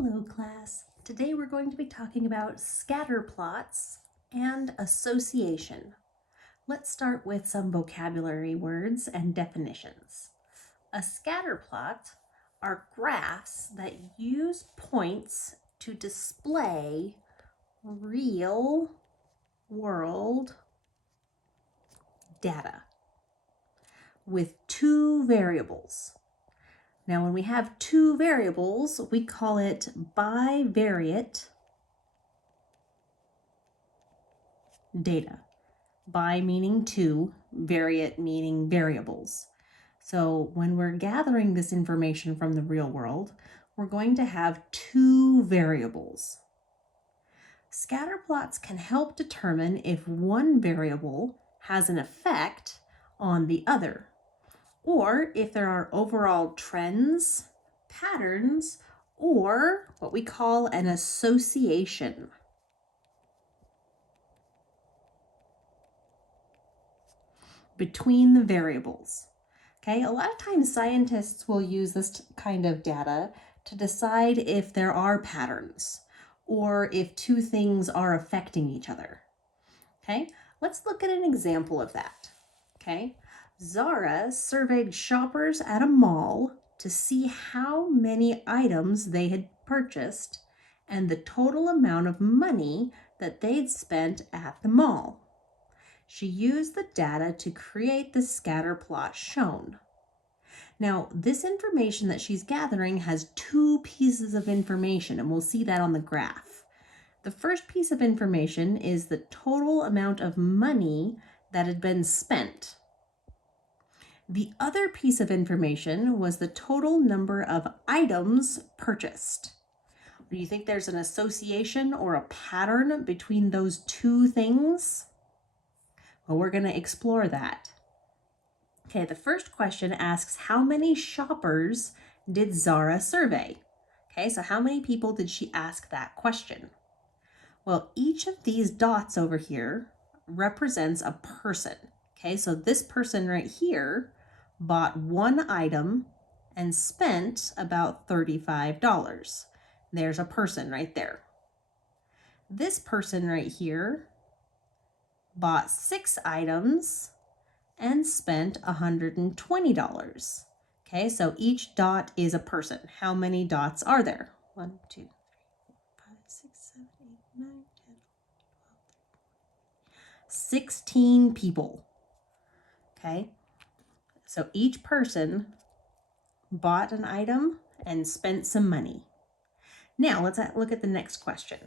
Hello class. Today we're going to be talking about scatterplots and association. Let's start with some vocabulary words and definitions. A scatterplot are graphs that use points to display real world data with two variables. Now, when we have two variables, we call it bivariate data. Bi meaning two, variate meaning variables. So when we're gathering this information from the real world, we're going to have two variables. Scatterplots can help determine if one variable has an effect on the other, or if there are overall trends, patterns, or what we call an association. Between the variables. Okay, a lot of times scientists will use this kind of data to decide if there are patterns or if two things are affecting each other. Okay, let's look at an example of that. Okay, Zara surveyed shoppers at a mall to see how many items they had purchased and the total amount of money that they'd spent at the mall. She used the data to create the scatter plot shown. Now, this information that she's gathering has two pieces of information, and we'll see that on the graph. The first piece of information is the total amount of money that had been spent. The other piece of information was the total number of items purchased. Do you think there's an association or a pattern between those two things? Well, we're going to explore that. Okay, the first question asks, how many shoppers did Zara survey? Okay, so how many people did she ask that question? Well, each of these dots over here represents a person. Okay, so this person right here bought one item and spent about $35. There's a person right there. This person right here bought 6 items and spent $120. Okay, so each dot is a person. How many dots are there? 1, 2, 3, 4, 5, 6, 7, 8, 9, 10, 11, 12, 16 people. Okay, so each person bought an item and spent some money. Now let's look at the next question.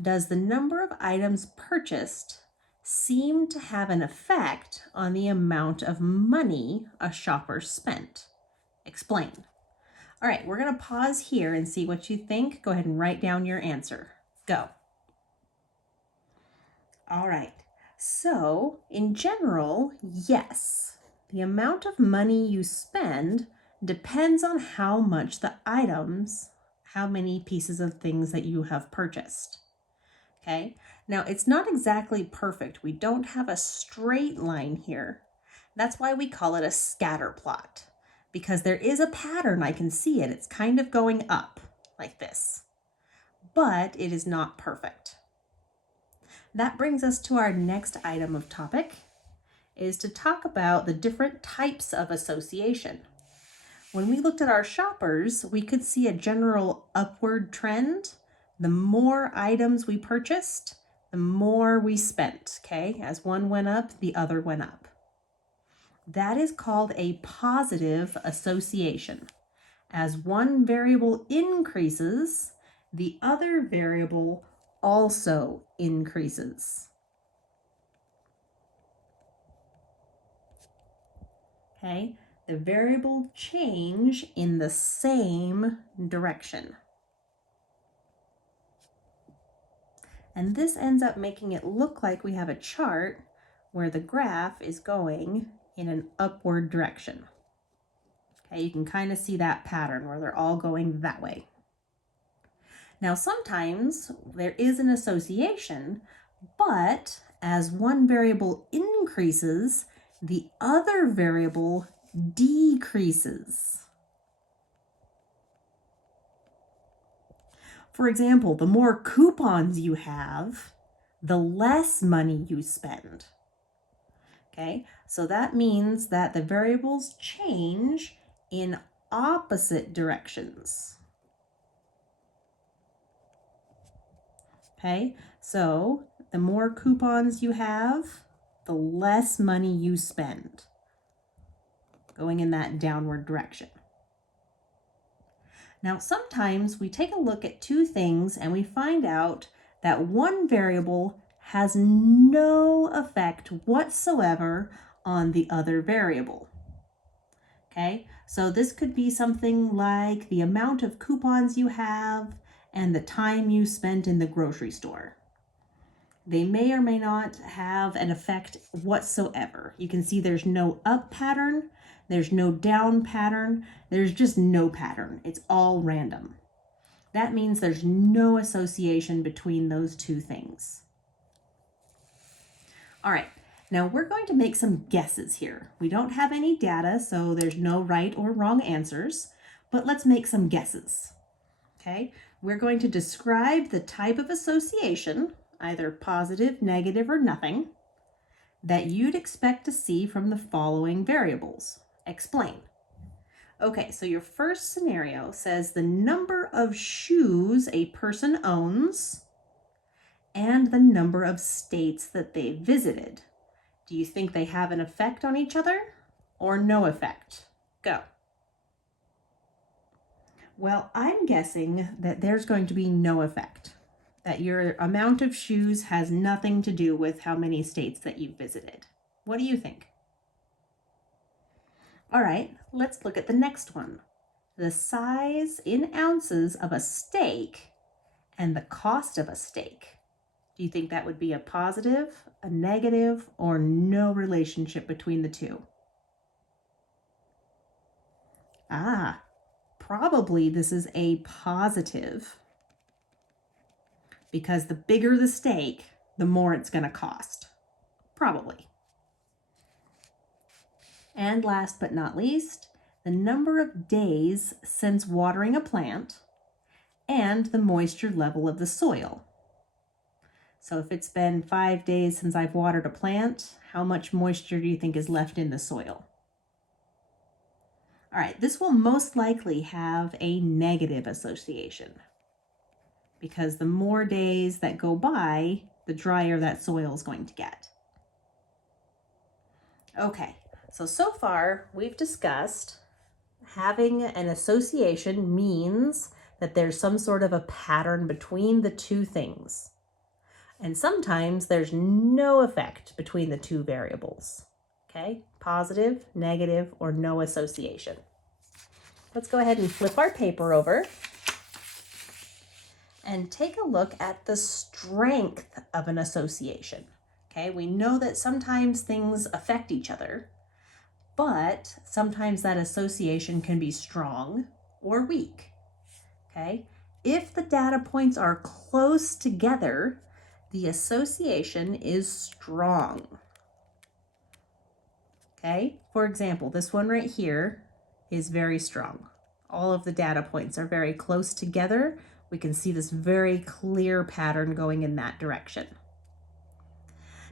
Does the number of items purchased seem to have an effect on the amount of money a shopper spent? Explain. All right, we're going to pause here and see what you think. Go ahead and write down your answer. Go. All right, so in general, yes, the amount of money you spend depends on how much the items, how many pieces of things that you have purchased. Okay, now it's not exactly perfect. We don't have a straight line here. That's why we call it a scatter plot, because there is a pattern. I can see it. It's kind of going up like this, but it is not perfect. That brings us to our next item of topic, is to talk about the different types of association. When we looked at our shoppers, we could see a general upward trend. The more items we purchased, the more we spent, okay? As one went up, the other went up. That is called a positive association. As one variable increases, the other variable also increases. Okay? The variable change in the same direction. And this ends up making it look like we have a chart where the graph is going in an upward direction. Okay, you can kind of see that pattern where they're all going that way. Now, sometimes there is an association, but as one variable increases, the other variable decreases. For example, the more coupons you have, the less money you spend. Okay, so that means that the variables change in opposite directions. Okay, so the more coupons you have, the less money you spend, going in that downward direction. Now, sometimes we take a look at two things and we find out that one variable has no effect whatsoever on the other variable. Okay, so this could be something like the amount of coupons you have and the time you spent in the grocery store. They may or may not have an effect whatsoever. You can see there's no up pattern, there's no down pattern, there's just no pattern. It's all random. That means there's no association between those two things. All right, now we're going to make some guesses here. We don't have any data, so there's no right or wrong answers, but let's make some guesses. Okay, we're going to describe the type of association, either positive, negative, or nothing, that you'd expect to see from the following variables. Explain. Okay, so your first scenario says the number of shoes a person owns and the number of states that they visited. Do you think they have an effect on each other or no effect? Go. Well, I'm guessing that there's going to be no effect, that your amount of shoes has nothing to do with how many states that you've visited. What do you think? All right, let's look at the next one. The size in ounces of a steak and the cost of a steak. Do you think that would be a positive, a negative, or no relationship between the two? Probably this is a positive, because the bigger the steak, the more it's going to cost. Probably. And last but not least, the number of days since watering a plant and the moisture level of the soil. So if it's been 5 days since I've watered a plant, how much moisture do you think is left in the soil? All right, this will most likely have a negative association, because the more days that go by, the drier that soil is going to get. Okay, so far we've discussed having an association means that there's some sort of a pattern between the two things. And sometimes there's no effect between the two variables. Okay, positive, negative, or no association. Let's go ahead and flip our paper over and take a look at the strength of an association. Okay, we know that sometimes things affect each other, but sometimes that association can be strong or weak. Okay, if the data points are close together, the association is strong. Okay, for example, this one right here is very strong. All of the data points are very close together. We can see this very clear pattern going in that direction.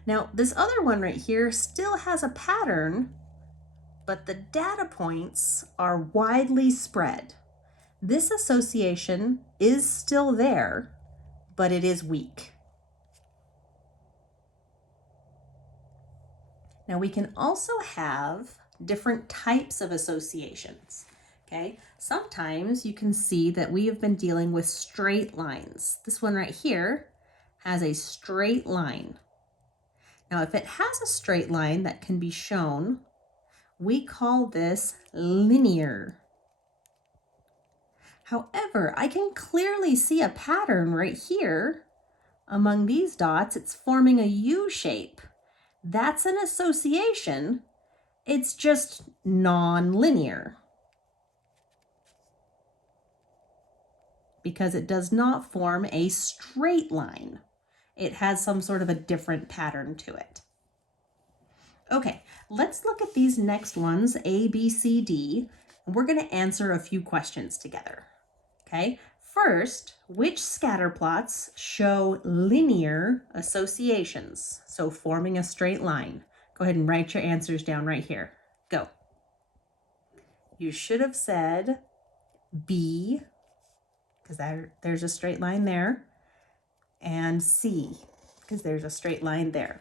Now, this other one right here still has a pattern, but the data points are widely spread. This association is still there, but it is weak. Now, we can also have different types of associations. Okay, sometimes you can see that we have been dealing with straight lines. This one right here has a straight line. Now, if it has a straight line that can be shown, we call this linear. However, I can clearly see a pattern right here. Among these dots, it's forming a U shape. That's an association. It's just non-linear, because it does not form a straight line. It has some sort of a different pattern to it. Okay, let's look at these next ones, A, B, C, D, and we're going to answer a few questions together. Okay, First, which scatterplots show linear associations? So forming a straight line. Go ahead and write your answers down right here. Go. You should have said B, because there's a straight line there, and C, because there's a straight line there.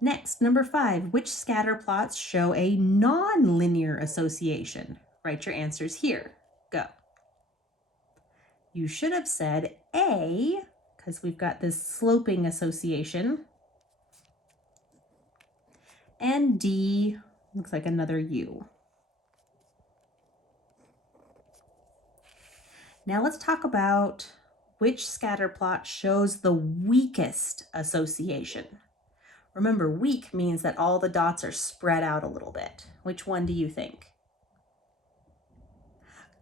Next, number 5, which scatterplots show a non-linear association? Write your answers here. Go. You should have said A, because we've got this sloping association. And D, looks like another U. Now let's talk about which scatterplot shows the weakest association. Remember, weak means that all the dots are spread out a little bit. Which one do you think?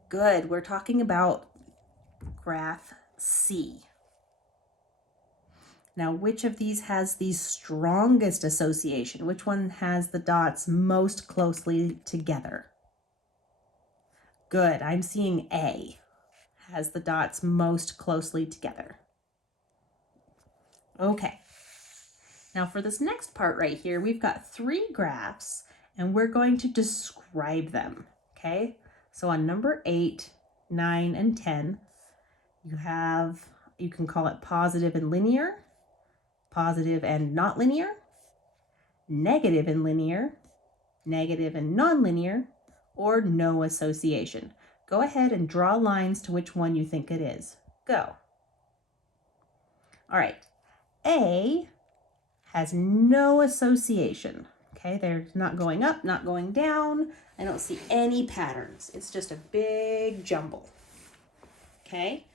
Good, we're talking about graph C. Now, which of these has the strongest association? Which one has the dots most closely together? Good, I'm seeing A has the dots most closely together. Okay, now for this next part right here, we've got 3 graphs and we're going to describe them, okay? So on number 8, 9, and 10, you can call it positive and linear, positive and not linear, negative and linear, negative and nonlinear, or no association. Go ahead and draw lines to which one you think it is. Go. All right, A has no association. Okay, they're not going up, not going down. I don't see any patterns. It's just a big jumble. Okay,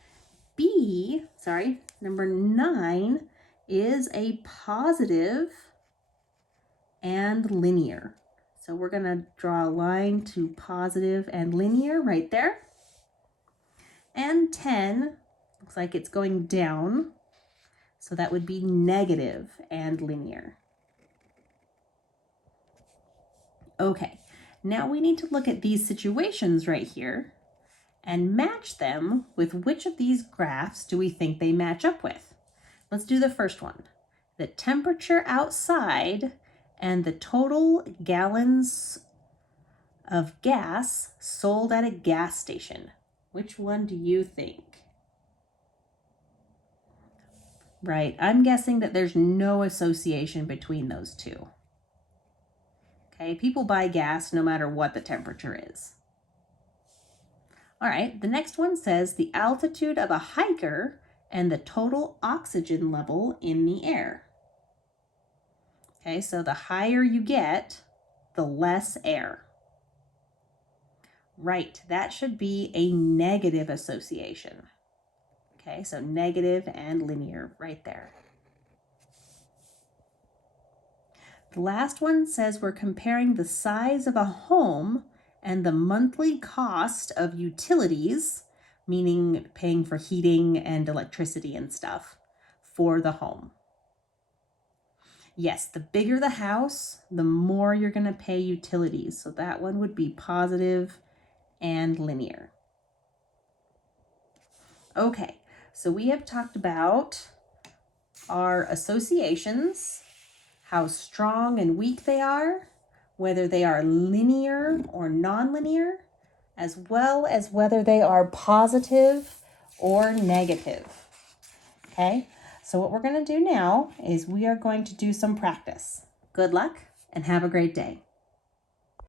number 9 is a positive and linear. So we're gonna draw a line to positive and linear right there. And 10 looks like it's going down. So that would be negative and linear. Okay, now we need to look at these situations right here and match them with which of these graphs do we think they match up with. Let's do the first one. The temperature outside and the total gallons of gas sold at a gas station. Which one do you think? Right, I'm guessing that there's no association between those two. Okay, people buy gas no matter what the temperature is. All right, the next one says the altitude of a hiker and the total oxygen level in the air. Okay, so the higher you get, the less air. Right, that should be a negative association. Okay, so negative and linear right there. The last one says we're comparing the size of a home and the monthly cost of utilities, meaning paying for heating and electricity and stuff for the home. Yes, the bigger the house, the more you're going to pay utilities. So that one would be positive and linear. Okay, so we have talked about our associations, how strong and weak they are, whether they are linear or nonlinear, as well as whether they are positive or negative. Okay, so what we're going to do now is we are going to do some practice. Good luck and have a great day.